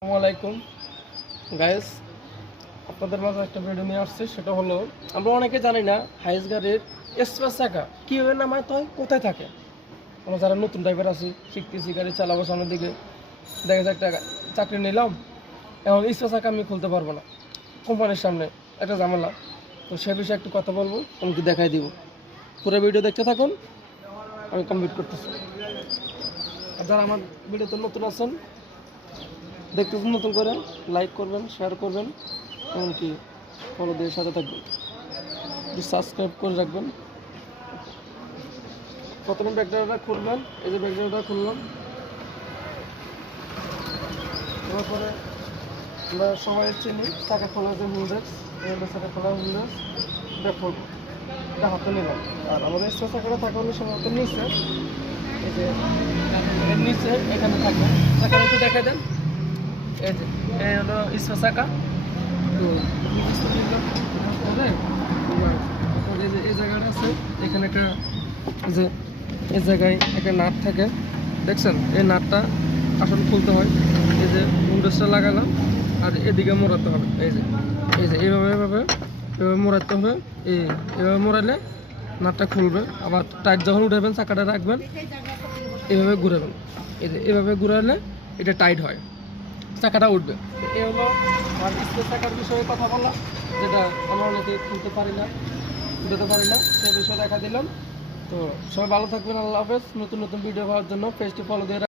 আসসালামু আলাইকুম গাইস, আপনাদের মাঝে একটা ভিডিও নিয়ে আসছে। সেটা হলো, আমরা অনেকে জানি না হাইস গাড়ির স্পেস চাকা কীভাবে নামাতে হয়, কোথায় থাকে। আমরা যারা নতুন ড্রাইভার আছি, শিখতেছি, গাড়ি চালাবো, সামনের দিকে দেখা যায় একটা চাকরি নিলাম, এখন স্পেস চাকা আমি খুলতে পারবো না, কোম্পানির সামনে একটা ঝামেলা। তো সে বিষয়ে একটু কথা বলবো, তোমাকে দেখাই দিব। পুরো ভিডিও দেখতে থাকুন, আমি কমপ্লিট করতেছি। আর যারা আমার ভিডিওতে নতুন আছেন, দেখতেছেন, নতুন করে লাইক করবেন, শেয়ার করবেন, এমনকি ফলো দিয়ে সাথে থাকবেন, সাবস্ক্রাইব করে রাখবেন। প্রথমে ব্যাকগ্রাউন্ডটা খুলবেন, এই যে ব্যাকগ্রাউন্ডটা খুললাম। তারপরে আমরা সবাই চিনি চাকা খোলা যে হুইলডেক্স, এই হলো চাকা খোলা হুইলডেক্স, এটা খুলবো, এটা হাতে নিলাম। আর আমাদের স্পেস চাকাটা থাকা হলো সম্ভবত নিচে, এই যে এর নিচে এখানে থাকবে। চাকাটা একটু দেখা দেন, এই যে এই হলো স্পেস চাকা। তো এই জায়গাটা আছে, এখানে একটা যে এই জায়গায় একটা নাট থাকে, দেখছেন? এই নাটটা আসলে খুলতে হয়। এই যে উইন্ডোজটা লাগালাম, আর এদিকে মোড়াতে হবে। এই যে এইভাবে এইভাবে এভাবে মোড়াতে হবে। এইভাবে মোড়ালে নাটটা খুলবে। আবার টাইট যখন উঠাবেন, চাকাটা রাখবেন, এভাবে ঘুরাবেন। এই যে এভাবে ঘুরালে এটা টাইট হয়, চাকাটা উঠবে। এই হলো আমার স্পেস চাকার বিষয়ে কথা বললাম, যেটা আমরা অনেকে খুলতে পারি না, উঠাতে পারি না, সেই বিষয়ে দেখা দিলাম। তো সবাই ভালো থাকবেন, আল্লাহ হাফেজ। নতুন নতুন ভিডিও পাওয়ার জন্য পেজটি ফলো দিয়ে